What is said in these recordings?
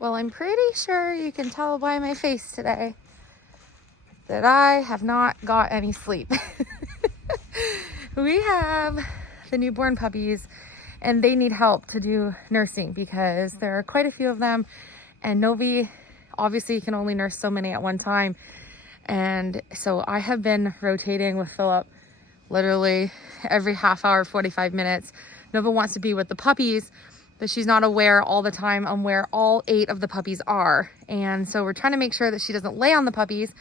Well, I'm pretty sure you can tell by my face today that I have not got any sleep. We have the newborn puppies and they need help to do nursing because there are quite a few of them, and Novi obviously can only nurse so many at one time. And so I have been rotating with Philip literally every half hour, 45 minutes. Nova wants to be with the puppies, but she's not aware all the time on where all 8 of the puppies are. And so we're trying to make sure that she doesn't lay on the puppies,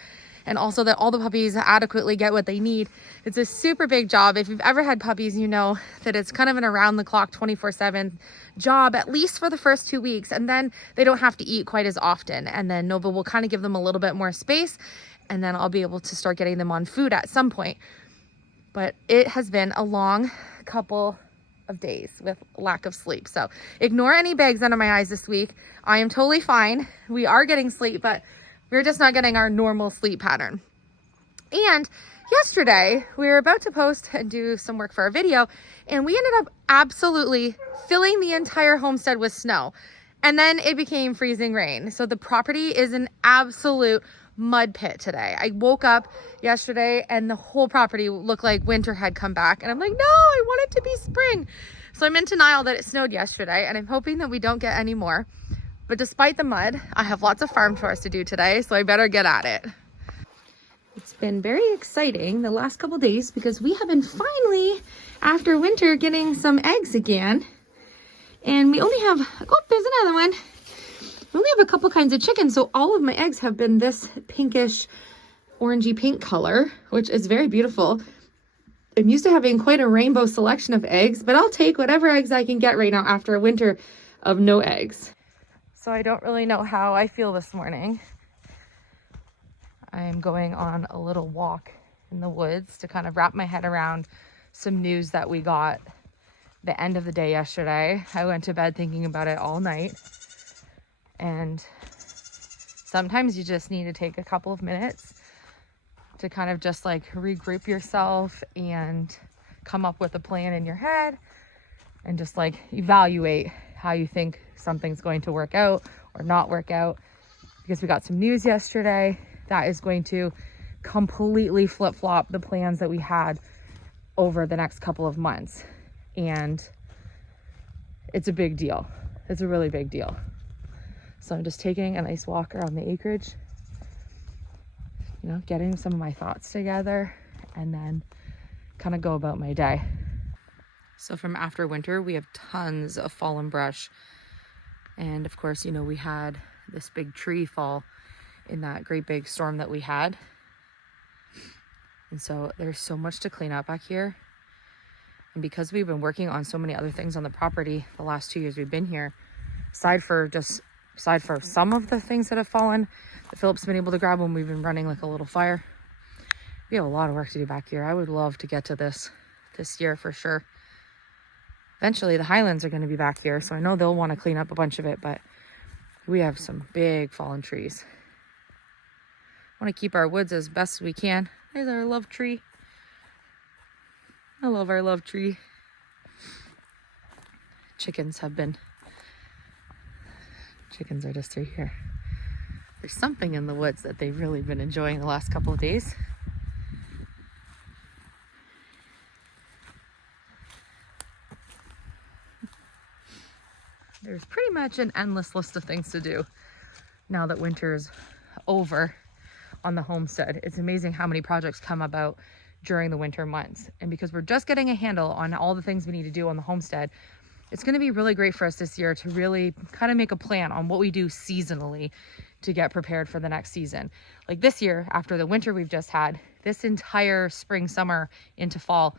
and also that all the puppies adequately get what they need. It's a super big job. If you've ever had puppies, you know that it's kind of an around the clock 24/7 job, at least for the first 2 weeks. And then they don't have to eat quite as often. And then Nova will kind of give them a little bit more space, and then I'll be able to start getting them on food at some point. But it has been a long couple of days with lack of sleep. So ignore any bags under my eyes this week. I am totally fine. We are getting sleep, but we're just not getting our normal sleep pattern. And yesterday we were about to post and do some work for our video, and we ended up absolutely filling the entire homestead with snow. And then it became freezing rain. So the property is an absolute mud pit today. I woke up yesterday and the whole property looked like winter had come back, and I'm like, no, I want it to be spring. So I'm in denial that it snowed yesterday, and I'm hoping that we don't get any more. But despite the mud, I have lots of farm chores to do today, so I better get at it. It's been very exciting the last couple days because we have been finally, after winter, getting some eggs again. And we only have, oh, there's another one. We only have a couple kinds of chicken, so all of my eggs have been this pinkish, orangey pink color, which is very beautiful. I'm used to having quite a rainbow selection of eggs, but I'll take whatever eggs I can get right now after a winter of no eggs. So I don't really know how I feel this morning. I'm going on a little walk in the woods to kind of wrap my head around some news that we got the end of the day yesterday. I went to bed thinking about it all night. And sometimes you just need to take a couple of minutes to kind of just like regroup yourself and come up with a plan in your head and just like evaluate how you think something's going to work out or not work out. Because we got some news yesterday that is going to completely flip-flop the plans that we had over the next couple of months. And it's a big deal. It's a really big deal. So I'm just taking a nice walk around the acreage, you know, getting some of my thoughts together, and then kind of go about my day. So from after winter, we have tons of fallen brush. And of course, you know, we had this big tree fall in that great big storm that we had. And so there's so much to clean up back here. And because we've been working on so many other things on the property the last 2 years we've been here, aside for some of the things that have fallen that Philip's been able to grab when we've been running like a little fire, we have a lot of work to do back here. I would love to get to this year for sure. Eventually the Highlands are going to be back here, so I know they'll want to clean up a bunch of it, but we have some big fallen trees. I want to keep our woods as best as we can. There's our love tree. I love our love tree. Chickens are just through here. There's something in the woods that they've really been enjoying the last couple of days. There's pretty much an endless list of things to do now that winter's over on the homestead. It's amazing how many projects come about during the winter months. And because we're just getting a handle on all the things we need to do on the homestead, it's going to be really great for us this year to really kind of make a plan on what we do seasonally to get prepared for the next season. Like this year, after the winter we've just had, this entire spring, summer into fall,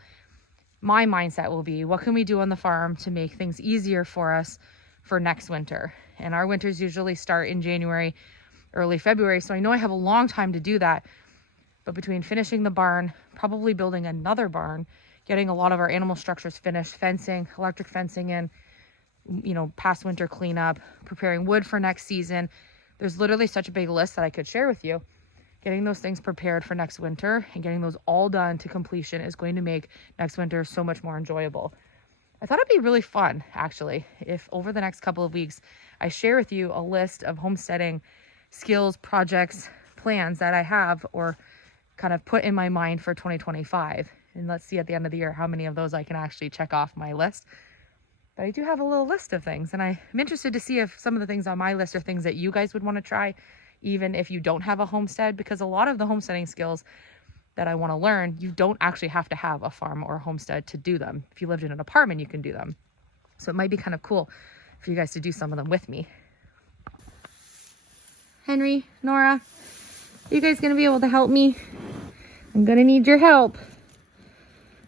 my mindset will be, what can we do on the farm to make things easier for us for next winter? And our winters usually start in January, early February. So I know I have a long time to do that. But between finishing the barn, probably building another barn, getting a lot of our animal structures finished, fencing, electric fencing in, you know, past winter cleanup, preparing wood for next season. There's literally such a big list that I could share with you. Getting those things prepared for next winter and getting those all done to completion is going to make next winter so much more enjoyable. I thought it'd be really fun, actually, if over the next couple of weeks, I share with you a list of homesteading skills, projects, plans that I have or kind of put in my mind for 2025. And let's see at the end of the year how many of those I can actually check off my list. But I do have a little list of things, and I'm interested to see if some of the things on my list are things that you guys would want to try, even if you don't have a homestead, because a lot of the homesteading skills that I want to learn, you don't actually have to have a farm or a homestead to do them. If you lived in an apartment, you can do them. So it might be kind of cool for you guys to do some of them with me. Henry, Nora, are you guys going to be able to help me? I'm going to need your help.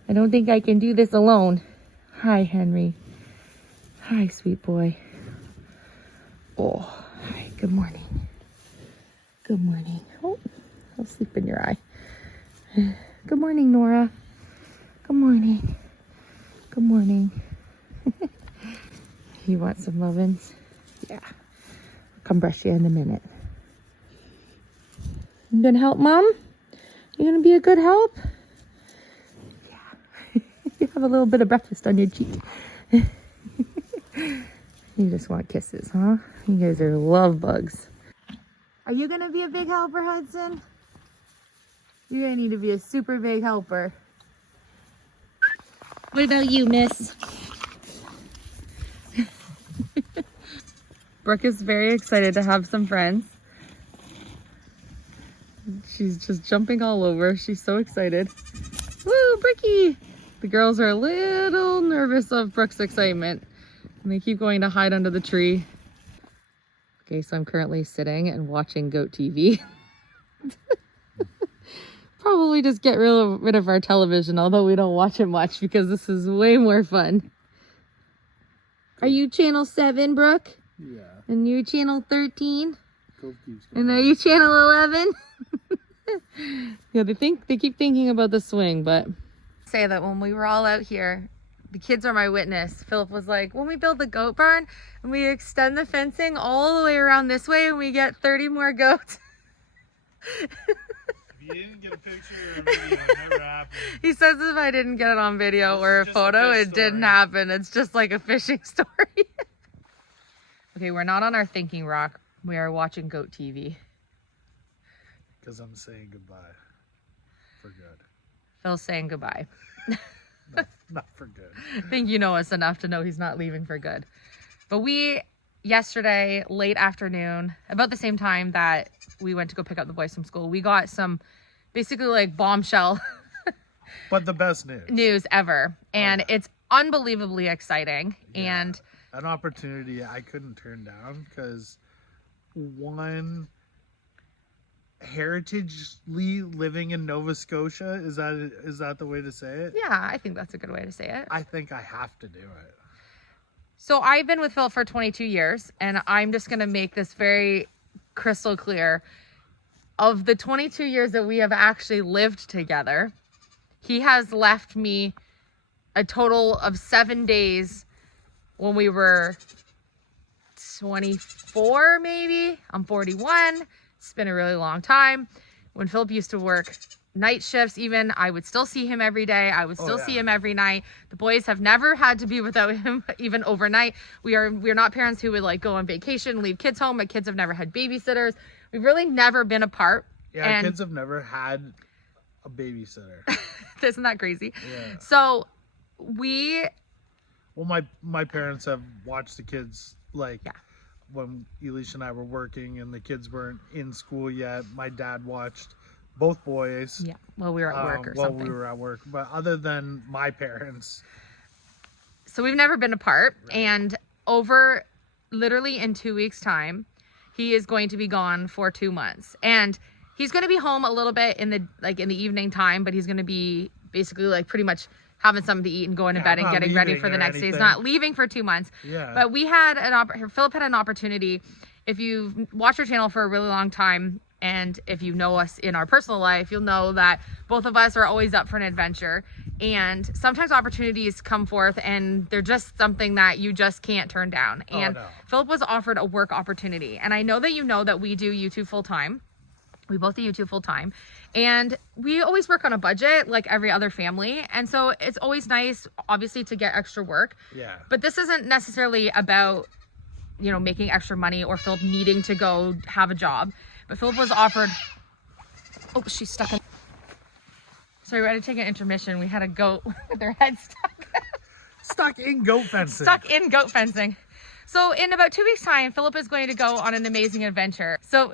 I don't think I can do this alone. Hi, Henry. Hi, sweet boy. Oh, hi. Good morning. Good morning. Oh, I'll sleep in your eye. Good morning, Nora. Good morning. Good morning. You want some lovin's? Yeah. I'll come brush you in a minute. You gonna help Mom? You gonna be a good help? Yeah. You have a little bit of breakfast on your cheek. You just want kisses, huh? You guys are love bugs. Are you gonna be a big helper, Hudson? You're gonna need to be a super big helper. What about you, miss? Brooke is very excited to have some friends. She's just jumping all over. She's so excited. Woo, Brookie! The girls are a little nervous of Brooke's excitement, and they keep going to hide under the tree. Okay, so I'm currently sitting and watching Goat TV. Probably just get rid of our television, although we don't watch it much because this is way more fun. Are you channel 7, Brooke? Yeah. And you're channel 13? And are you channel 11? Yeah, they keep thinking about the swing, but say that when we were all out here, the kids are my witness. Philip was like, when we build the goat barn and we extend the fencing all the way around this way and we get 30 more goats. You didn't get a picture or a video, it never happened. He says if I didn't get it on video or a photo, it didn't happen. It's just like a fishing story. Okay, we're not on our thinking rock. We are watching Goat TV. Because I'm saying goodbye. For good. Phil's saying goodbye. Not for good. I think you know us enough to know he's not leaving for good. But yesterday, late afternoon, about the same time that we went to go pick up the boys from school, we got some basically like bombshell but the best news ever. And it's unbelievably exciting. Yeah. And an opportunity I couldn't turn down because one, heritagely living in Nova Scotia, is that the way to say it? yeah, I think that's a good way to say it. I think I have to do it. So I've been with Phil for 22 years, and I'm just going to make this very crystal clear. Of the 22 years that we have actually lived together, he has left me a total of 7 days when we were 24, maybe. I'm 41. It's been a really long time. When Philip used to work night shifts, even, I would still see him every day. I would still see him every night. The boys have never had to be without him even overnight. We're not parents who would like go on vacation, leave kids home. My kids have never had babysitters. We've really never been apart. Yeah, kids have never had a babysitter. Isn't that crazy? Yeah. So well, my parents have watched the kids when Elysia and I were working and the kids weren't in school yet. My dad watched both boys. Yeah, while we were at work or something. While we were at work. But other than my parents. So we've never been apart. Right. And literally in 2 weeks' time, he is going to be gone for 2 months. And he's going to be home a little bit in the evening time, but he's going to be basically like pretty much having something to eat and going to bed and getting ready for the next day. He's not leaving for 2 months. Yeah. But Philip had an opportunity. If you've watched our channel for a really long time, and if you know us in our personal life, you'll know that both of us are always up for an adventure. And sometimes opportunities come forth and they're just something that you just can't turn down. And Philip was offered a work opportunity. And I know that you know that we do YouTube full time. We both do YouTube full time, and we always work on a budget like every other family. And so it's always nice, obviously, to get extra work. Yeah. But this isn't necessarily about, making extra money or Philip needing to go have a job. But Philip was offered, oh, she's stuck in. Sorry, we had to take an intermission. We had a goat with their head stuck. Stuck in goat fencing. Stuck in goat fencing. So in about 2 weeks' time, Philip is going to go on an amazing adventure. So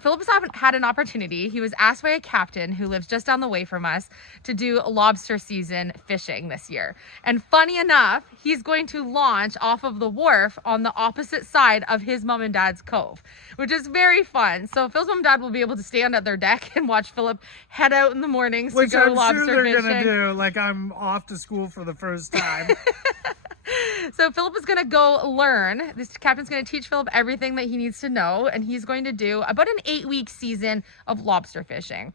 Philip has had an opportunity. He was asked by a captain who lives just down the way from us to do a lobster season fishing this year. And funny enough, he's going to launch off of the wharf on the opposite side of his mom and dad's cove, which is very fun. So Phil's mom and dad will be able to stand at their deck and watch Philip head out in the mornings to go lobster fishing. Which I'm sure they're going to do, like I'm off to school for the first time. So Philip is going to go learn. This captain's going to teach Philip everything that he needs to know, and he's going to do about an 8-week season of lobster fishing.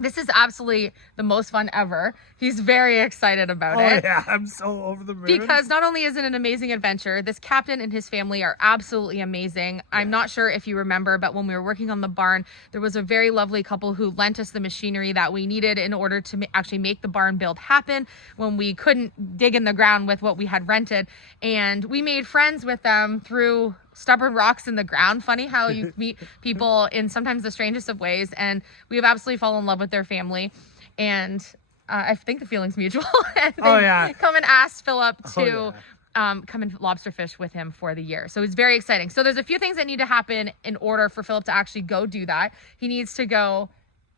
This is absolutely the most fun ever. He's very excited about it. Oh yeah, I'm so over the moon. Because not only is it an amazing adventure, this captain and his family are absolutely amazing. Yeah. I'm not sure if you remember, but when we were working on the barn, there was a very lovely couple who lent us the machinery that we needed in order to actually make the barn build happen when we couldn't dig in the ground with what we had rented. And we made friends with them through stubborn rocks in the ground. Funny how you meet people in sometimes the strangest of ways, and we have absolutely fallen in love with their family, and I think the feeling's mutual. And they come and ask Philip to come and lobster fish with him for the year. So it's very exciting. So there's a few things that need to happen in order for Philip to actually go do that. He needs to go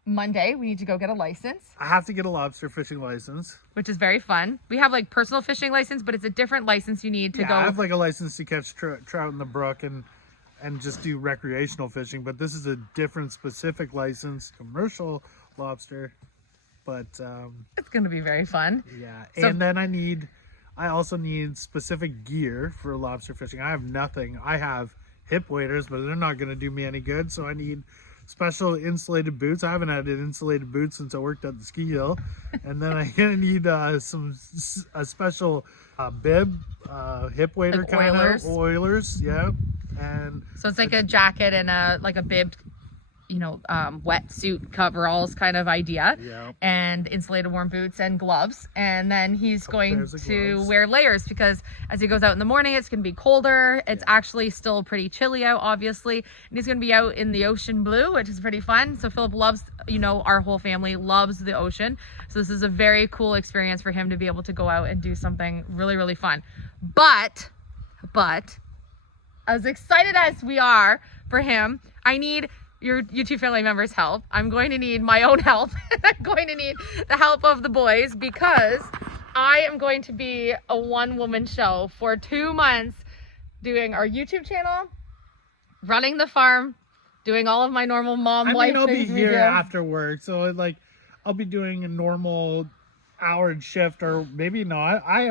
Monday. We need to go get a license. I have to get a lobster fishing license, which is very fun. We have like personal fishing license, but it's a different license you need to go. I have like a license to catch trout in the brook and just do recreational fishing, but this is a different specific license, commercial lobster. But it's going to be very fun. Yeah. So, and then I also need specific gear for lobster fishing. I have nothing. I have hip waders, but they're not going to do me any good. So I need special insulated boots. I haven't had insulated boots since I worked at the ski hill. And then I'm gonna need a special bib, hip wader like kind Oilers. of Oilers, yeah. And so it's like a jacket and a bib, wetsuit coveralls kind of idea, and insulated warm boots and gloves. And then he's going to wear layers because as he goes out in the morning, it's going to be colder. It's actually still pretty chilly out, obviously. And he's going to be out in the ocean blue, which is pretty fun. So Philip loves, our whole family loves the ocean. So this is a very cool experience for him to be able to go out and do something really, really fun. But as excited as we are for him, I need your YouTube family members' help. I'm going to need my own help. I'm going to need the help of the boys because I am going to be a one-woman show for 2 months, doing our YouTube channel, running the farm, doing all of my normal life things. I'll be here after work, so I'll be doing a normal hour shift, or maybe not. I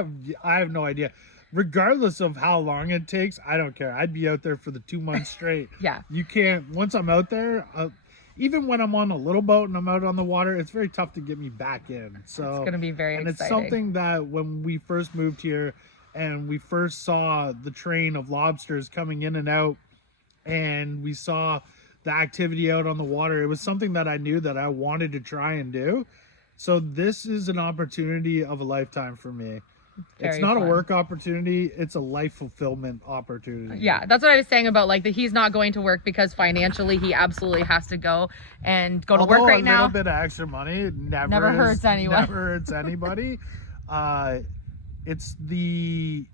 have no idea. Regardless of how long it takes, I don't care. I'd be out there for the 2 months straight. Yeah. You can't, once I'm out there, even when I'm on a little boat and I'm out on the water, it's very tough to get me back in. So it's going to be very exciting. And it's something that when we first moved here and we first saw the train of lobsters coming in and out, and we saw the activity out on the water, it was something that I knew that I wanted to try and do. So this is an opportunity of a lifetime for me. It's not a work opportunity, it's a life fulfillment opportunity. Yeah, that's what I was saying about that he's not going to work because financially he absolutely has to go to work right now. A little bit of extra money never hurts anyone. Never hurts anybody. It's the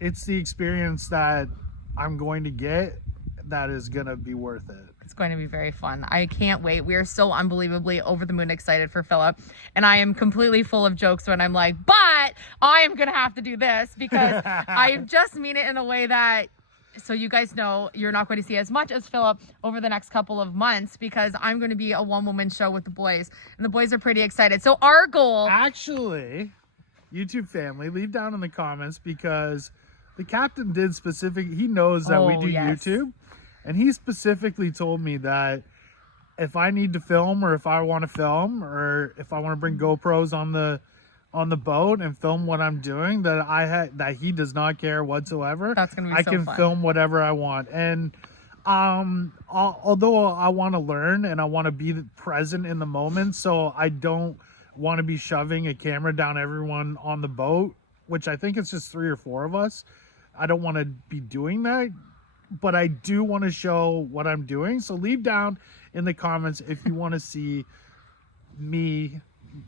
experience that I'm going to get that is going to be worth it. It's going to be very fun. I can't wait. We are so unbelievably over the moon excited for Philip. And I am completely full of jokes when I'm like, but I am going to have to do this because I just mean it in a way that, so you guys know, you're not going to see as much as Philip over the next couple of months because I'm going to be a one-woman show with the boys. And the boys are pretty excited. So our goal... Actually, YouTube family, leave down in the comments because the captain did he knows that we do YouTube. And he specifically told me that if I need to film, or if I want to film, or if I want to bring GoPros on the boat and film what I'm doing, that he does not care whatsoever. That's gonna be so fun. I can film whatever I want. And Although I want to learn and I want to be present in the moment, so I don't want to be shoving a camera down everyone on the boat, which I think it's just 3 or 4 of us. I don't want to be doing that, but I do want to show what I'm doing. So leave down in the comments if you want to see me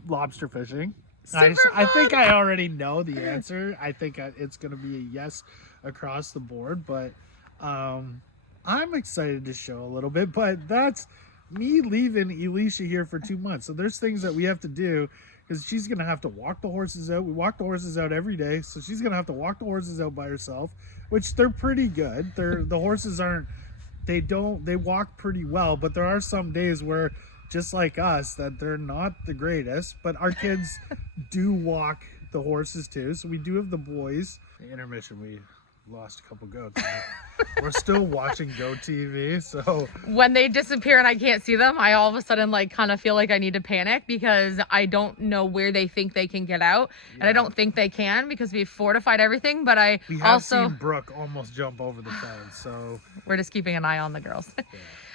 lobster fishing. I think I already know the answer. I think it's going to be a yes across the board, but I'm excited to show a little bit. But that's me leaving Elysia here for 2 months. So there's things that we have to do because she's going to have to walk the horses out. We walk the horses out every day, so she's going to have to walk the horses out by herself, which they're pretty good. The horses aren't, they walk pretty well, but there are some days where, just like us, that they're not the greatest, but our kids do walk the horses too. So we do have the boys. The intermission, we lost a couple goats. We're still watching Goat TV, so when they disappear and I can't see them, I all of a sudden like kind of feel like I need to panic because I don't know where they think they can get out, and I don't think they can because we've fortified everything. But we have also seen Brooke almost jump over the fence, so we're just keeping an eye on the girls. Yeah.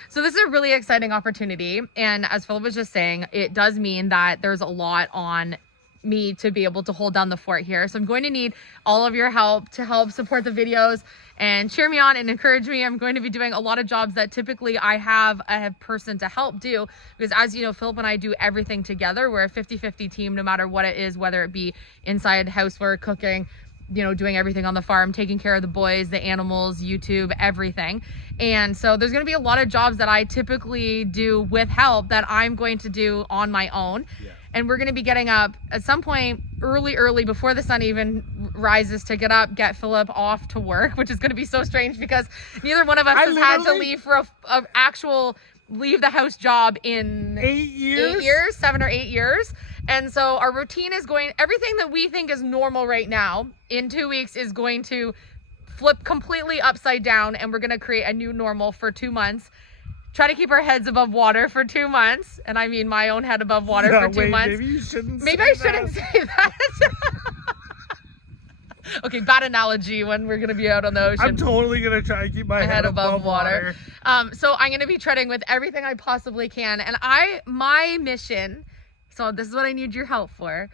So this is a really exciting opportunity, and as Philip was just saying, it does mean that there's a lot on me to be able to hold down the fort here. So I'm going to need all of your help to help support the videos and cheer me on and encourage me. I'm going to be doing a lot of jobs that typically I have a person to help do, because as you know, Philip and I do everything together. We're a 50-50 team, no matter what it is, whether it be inside housework, cooking, you know, doing everything on the farm, taking care of the boys, the animals, YouTube, everything. And so there's going to be a lot of jobs that I typically do with help that I'm going to do on my own. Yeah. And we're going to be getting up at some point early before the sun even rises to get up, get Philip off to work, which is going to be so strange because neither one of us has had to leave for a actual leave the house job in 8 years, 7 or 8 years. And so our routine is everything that we think is normal right now in 2 weeks is going to flip completely upside down, and we're going to create a new normal for 2 months. Try to keep our heads above water for 2 months. And I mean my own head above water for 2 months. Maybe I shouldn't say that. Okay, bad analogy when we're going to be out on the ocean. I'm totally going to try to keep my head above water. So I'm going to be treading with everything I possibly can. And my mission, so this is what I need your help for.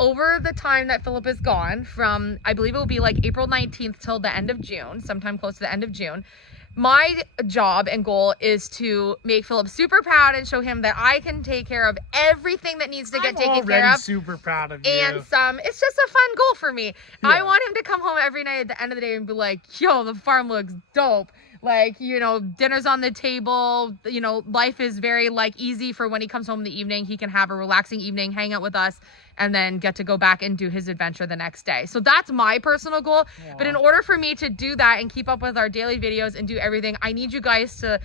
Over the time that Philip is gone, from I believe it will be like April 19th till the end of June, sometime close to the end of June, my job and goal is to make Philip super proud and show him that I can take care of everything that needs to get taken care of. I'm super proud of you. And some, it's just a fun goal for me. Yeah. I want him to come home every night at the end of the day and be like, yo, the farm looks dope. Like, you know, dinner's on the table, you know, life is very like easy for when he comes home in the evening. He can have a relaxing evening, hang out with us, and then get to go back and do his adventure the next day. So that's my personal goal. Yeah. But in order for me to do that and keep up with our daily videos and do everything, I need you guys to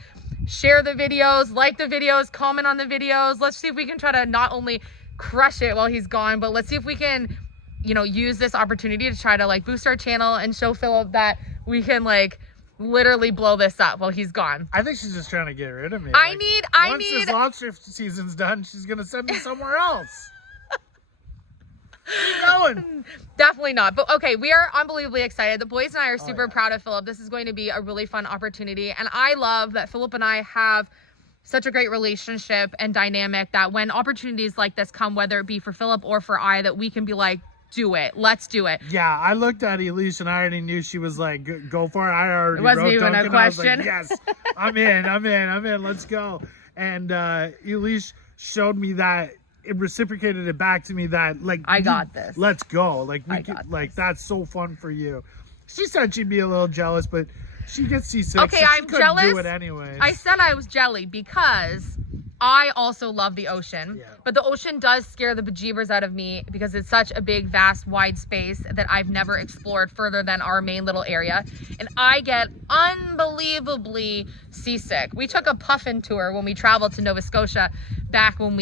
share the videos, like the videos, comment on the videos. Let's see if we can try to not only crush it while he's gone, but let's see if we can, you know, use this opportunity to try to like boost our channel and show Philip that we can like literally blow this up while he's gone. I think she's just trying to get rid of me. Once this lobster season's done, she's gonna send me somewhere else. Keep going. Definitely not. But okay, we are unbelievably excited. The boys and I are super proud of Philip. This is going to be a really fun opportunity. And I love that Philip and I have such a great relationship and dynamic that when opportunities like this come, whether it be for Philip or for I, that we can be like, do it. Let's do it. Yeah, I looked at Elysia and I already knew she was like, go for it. I already It wasn't even Duncan. a question. I was like, yes, I'm in. Let's go. And Elysia showed me that, it reciprocated it back to me that like, I got this. Let's go. Like that's so fun for you. She said she'd be a little jealous, but she gets seasick. Okay, so I'm jealous. Do it anyways. I said I was jelly because I also love the ocean, but the ocean does scare the bejeebers out of me because it's such a big, vast, wide space that I've never explored further than our main little area. And I get unbelievably seasick. We took a puffin tour when we traveled to Nova Scotia back when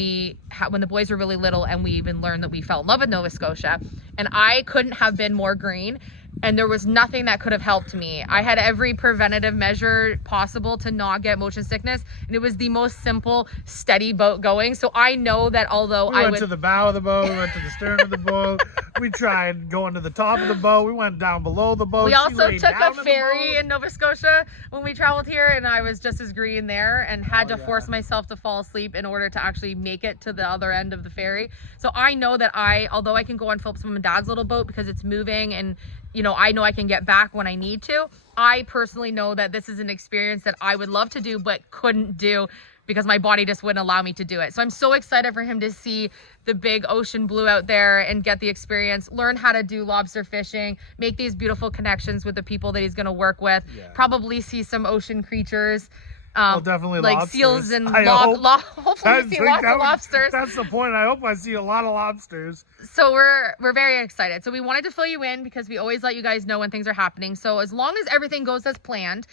when the boys were really little, and we even learned that we fell in love with Nova Scotia. And I couldn't have been more green. and there was nothing that could have helped me. I had every preventative measure possible to not get motion sickness, and it was the most simple, steady boat going. So I know that although we went to the bow of the boat, we went to the stern of the boat, we tried going to the top of the boat, we went down below the boat. We also took a ferry in Nova Scotia when we traveled here, and I was just as green there and had to force myself to fall asleep in order to actually make it to the other end of the ferry. So I know that although I can go on Philip's mom and dad's little boat because it's moving and you know I can get back when I need to, I personally know that this is an experience that I would love to do but couldn't do because my body just wouldn't allow me to do it. So I'm so excited for him to see the big ocean blue out there and get the experience, learn how to do lobster fishing, make these beautiful connections with the people that he's going to work with, probably see some ocean creatures. Well, definitely like lobsters. seals and hopefully we see lots of lobsters. That's the point. I hope I see a lot of lobsters. So we're very excited. So we wanted to fill you in because we always let you guys know when things are happening. So as long as everything goes as planned,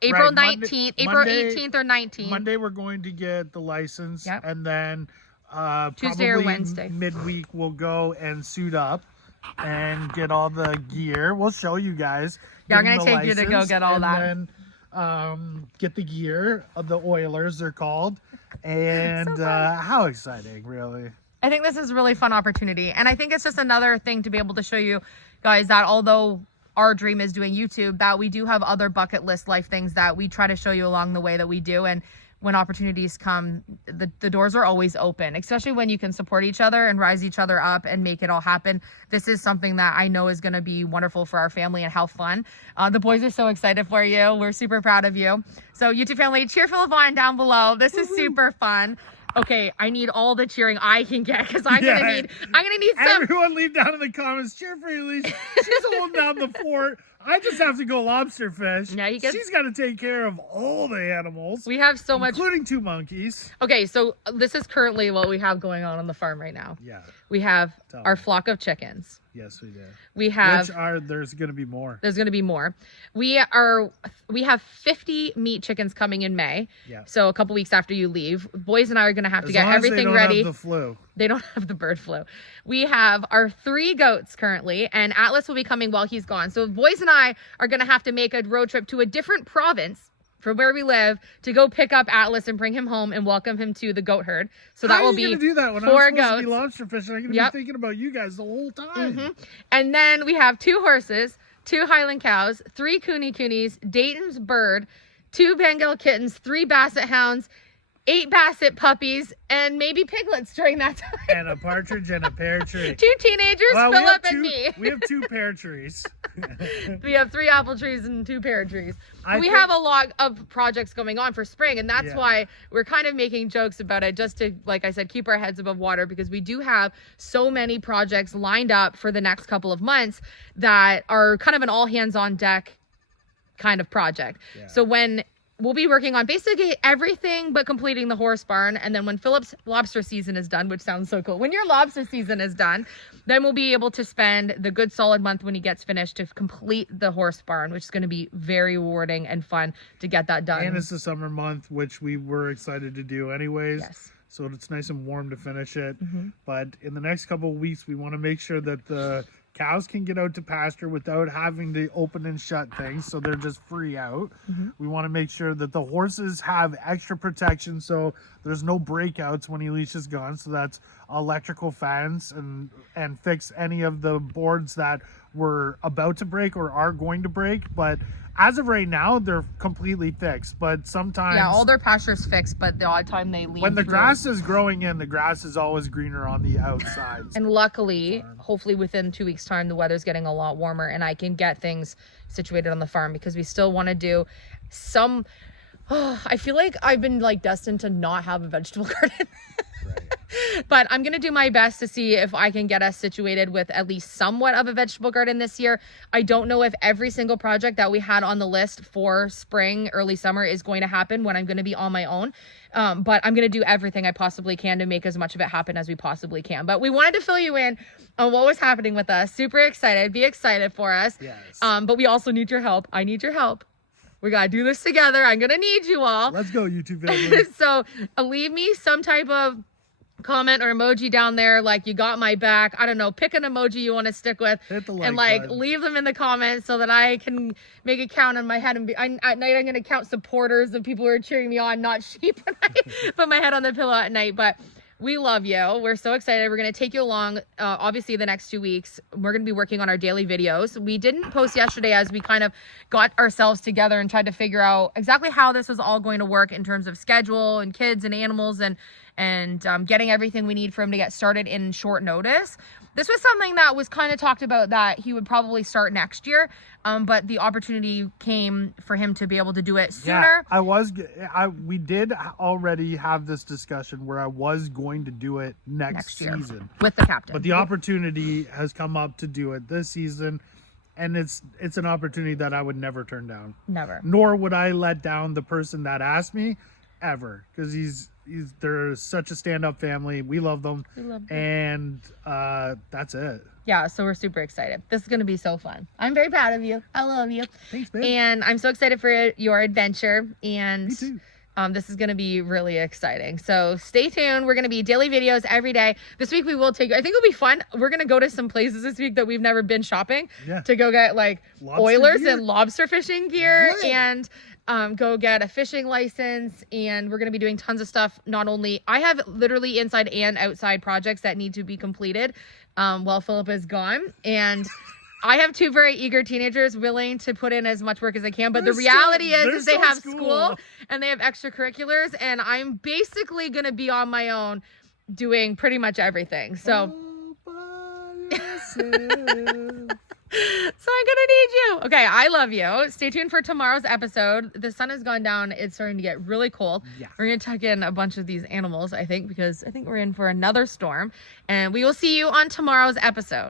April 19th, April 18th or 19th. Monday we're going to get the license, and then Tuesday or Wednesday midweek we'll go and suit up and get all the gear. We'll show you guys. Yeah, I'm gonna take you to go get all that. Then, get the gear of the Oilers, they're called, and so how exciting, really. I think this is a really fun opportunity, and I think it's just another thing to be able to show you guys that although our dream is doing YouTube, that we do have other bucket list life things that we try to show you along the way that we do. And when opportunities come, the doors are always open, especially when you can support each other and rise each other up and make it all happen. This is something that I know is going to be wonderful for our family and how fun. The boys are so excited for you. We're super proud of you. So YouTube family, cheer Philip on down below. This is super fun. Okay, I need all the cheering I can get because I'm gonna need some. Everyone leave down in the comments, cheer for Elysia. She's holding down the fort. I just have to go lobster fish. Yeah, she's got to take care of all the animals. We have so much, including 2 monkeys. Okay, so this is currently what we have going on the farm right now. Yeah. We have our flock of chickens. Yes, we do. We have. There's going to be more. There's going to be more. We have 50 meat chickens coming in May. Yeah. So a couple weeks after you leave, boys and I are going to have to get long as everything they don't ready. Have the flu. They don't have the bird flu. We have our 3 goats currently, and Atlas will be coming while he's gone. So boys and I are going to have to make a road trip to a different province from where we live to go pick up Atlas and bring him home and welcome him to the goat herd. So that will be 4 goats. How are you going to do that when I'm supposed to be lobster fishing? I'm going to be thinking about you guys the whole time. And then we have 2 horses, 2 Highland cows, 3 coonies, Dayton's bird, 2 Bengal kittens, 3 Basset hounds, 8 Basset puppies, and maybe piglets during that time. And a partridge and a pear tree. 2 teenagers, Philip and me. We have 2 pear trees. We have 3 apple trees and 2 pear trees. We have a lot of projects going on for spring, and that's why we're kind of making jokes about it, just to, like I said, keep our heads above water, because we do have so many projects lined up for the next couple of months that are kind of an all hands on deck kind of project. So when we'll be working on basically everything but completing the horse barn. And then when Philip's lobster season is done, which sounds so cool, when your lobster season is done, then we'll be able to spend the good solid month when he gets finished to complete the horse barn, which is going to be very rewarding and fun to get that done. And it's the summer month, which we were excited to do anyways. So it's nice and warm to finish it. But in the next couple of weeks, we want to make sure that the cows can get out to pasture without having to open and shut things, so they're just free out. We want to make sure that the horses have extra protection, so there's no breakouts when Elysia's gone. So that's electrical fans and fix any of the boards that were about to break or are going to break. But as of right now, they're completely fixed. But sometimes, all their pasture's fixed, but the odd time they leave. When the grass is growing in, the grass is always greener on the outside. And luckily, hopefully within 2 weeks' time, the weather's getting a lot warmer and I can get things situated on the farm, because we still want to do some. I feel like I've been destined to not have a vegetable garden. But I'm going to do my best to see if I can get us situated with at least somewhat of a vegetable garden this year. I don't know if every single project that we had on the list for spring, early summer is going to happen when I'm going to be on my own. But I'm going to do everything I possibly can to make as much of it happen as we possibly can. But we wanted to fill you in on what was happening with us. Super excited. Be excited for us. But we also need your help. I need your help. We got to do this together. I'm going to need you all. Let's go, YouTube family. So leave me some type of comment or emoji down there, like, you got my back. I don't know, pick an emoji you want to stick with, Hit the like and like button. leave them in the comments so that I can make a count in my head, and at night I'm going to count supporters, the people who are cheering me on, not sheep, when I put my head on the pillow at night. But we love you. We're so excited. We're going to take you along. Obviously, the next 2 weeks, we're going to be working on our daily videos. We didn't post yesterday as we kind of got ourselves together and tried to figure out exactly how this was all going to work in terms of schedule and kids and animals, and getting everything we need for him to get started in short notice. This was something that was kind of talked about that he would probably start next year, but the opportunity came for him to be able to do it sooner. Yeah, we did already have this discussion where I was going to do it next year season with the captain. But the opportunity has come up to do it this season, and it's an opportunity that I would never turn down. Never. Nor would I let down the person that asked me, ever, because they're such a stand-up family. We love them. And that's it. Yeah, so we're super excited. This is going to be so fun. I'm very proud of you. I love you. Thanks, babe. And I'm so excited for your adventure. And Me too. this is going to be really exciting. So stay tuned. We're going to be daily videos every day. This week we will take, I think it'll be fun. We're going to go to some places this week that we've never been shopping, to go get like Lobster oilers gear? and lobster fishing gear. What? And go get a fishing license. And we're going to be doing tons of stuff. Not only, I have literally inside and outside projects that need to be completed while Philip is gone. And I have 2 very eager teenagers willing to put in as much work as they can. But the reality is they have school and they have extracurriculars. And I'm basically going to be on my own doing pretty much everything. So So I'm gonna need you. Okay, I love you. Stay tuned for tomorrow's episode. The sun has gone down. It's starting to get really cold. Yeah. We're gonna tuck in a bunch of these animals, I think, because I think we're in for another storm. And we will see you on tomorrow's episode.